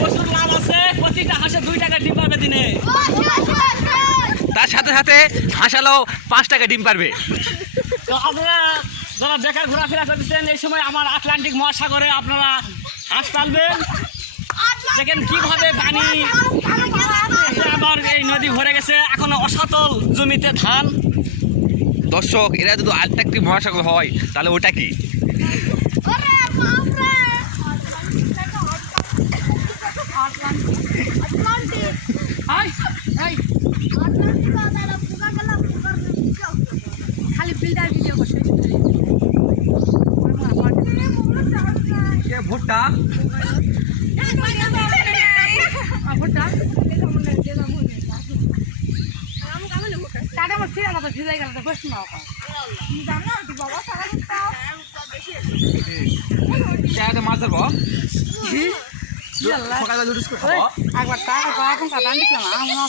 প্রচুর লাভ আছে, প্রতিটা হাঁসে 2 টাকা ডিম পাবে দিনে। তার সাথে সাথে হাঁসালেও 5 টাকা ডিম পারবে। তো আপনারা যারা বেকার ঘোরাফেরা করতেছেন এই সময় আমার আটলান্টিক মহাসাগরে আপনারা হাঁস পালবেন। দেখেন কিভাবে পানি আবার এই নদী ভরে গেছে, এখনো অসতল জমিতে ধান। দর্শক, এরা যদি আটলান্টিক মহাসাগর হয় তাহলে ওটা কি? খালি ফিল্টার ভিডিও করছে ভুট্টা মাছ ধরবো সকালবেলা একবার টাকা এখন কাটা দিচ্ছিলাম